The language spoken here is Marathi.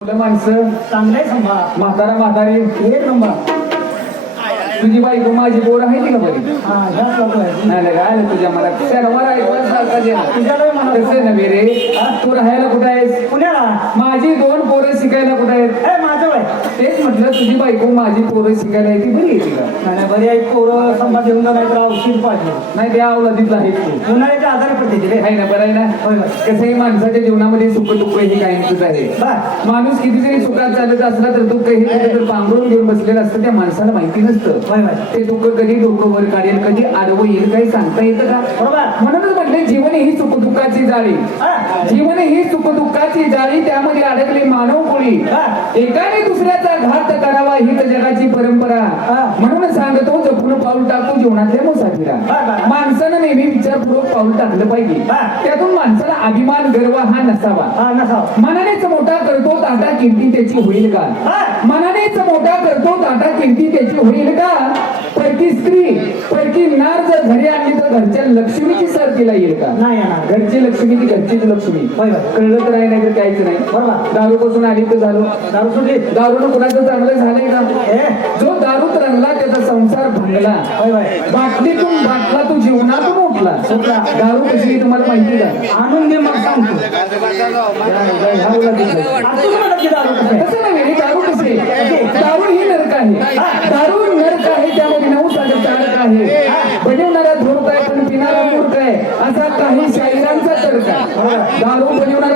मुलं माणसं चांगलाय संभा म्हातारा म्हातारी एक नंबर. तुझी बायको माझी पोर आहे ती का बरी? हा ह्याच लोक आहे नाही नाही तुझ्या मला सर्वांना ऐकून सारखा दे तसं नव्हे रे तू राहायला कुठं आहेस? पुण्याला? माझी दोन पोरं शिकायला कुठं आहेत ए माझं वय तेच म्हटलं तुझी बायको माझी पोरं शिकायला आहे ती बरी येते का नाही बरी आहे. पोरं संभा देऊन जा नाही तर औषध पाहिजे. नाही त्या अवलादीतला आहे तू. उन्हाळ्याच्या आजारी पडते ती आहे ना बरं आहे ना? होय होय. कसंही माणसाच्या जीवनामध्ये सुख दुःख हे कायमच आहे. बर. माणूस किती जरी सुखात चालत असला तर दुःख हे कुठे तर पांघरून घेऊन बसलेलं असतं त्या माणसाला माहिती नसतं. होय होय. ते दुःख कधी डोकं वर काढेल कधी आडवं येईल काही सांगता येतं का? बरोबर. म्हणूनच म्हटले जीवन ही सुख हा जीवन ही सुख दुःखाची जाळी त्यामध्ये अडकले मानव कोळी. एकाने दुसऱ्याचा घात करावा हीच जगाची परंपरा. म्हणून सांगतो जपून पाऊल टाकू जीवनातल्या मुसाफिरा. माणसानं नेहमी विचारपूर्वक पाऊल टाकलं पाहिजे. त्यातून माणसाला अभिमान गर्व हा नसावा. नसाव. मनानेच मोठा करतो ताटा किमती त्याची होईल का? मनानेच मोठा करतो ताटा किमती त्याची होईल का? स्त्री परकी नार जर घरी आणली तर घरच्या लक्ष्मीची सर तिला येईल का नाही येणार घरची लक्ष्मी ती घरचीच लक्ष्मी होय होय कळलं तर आहे नाही तर काहीच नाही बरोबर दारू पासून आली तर झालो दारू सुटली दारूनं कुणाचं चांगलं झालंय का ए जो दारूत रंगला त्याचा संसार भंगला होय होय बाटलीतून बाटला तो जीवनातून उठला दारू कशी आहे तुम्हाला माहिती का आणून दे मग सांगतो म्हणत की दारू कसं आहे? तसं नव्हे रे, दारू कसे দাদু বলিও না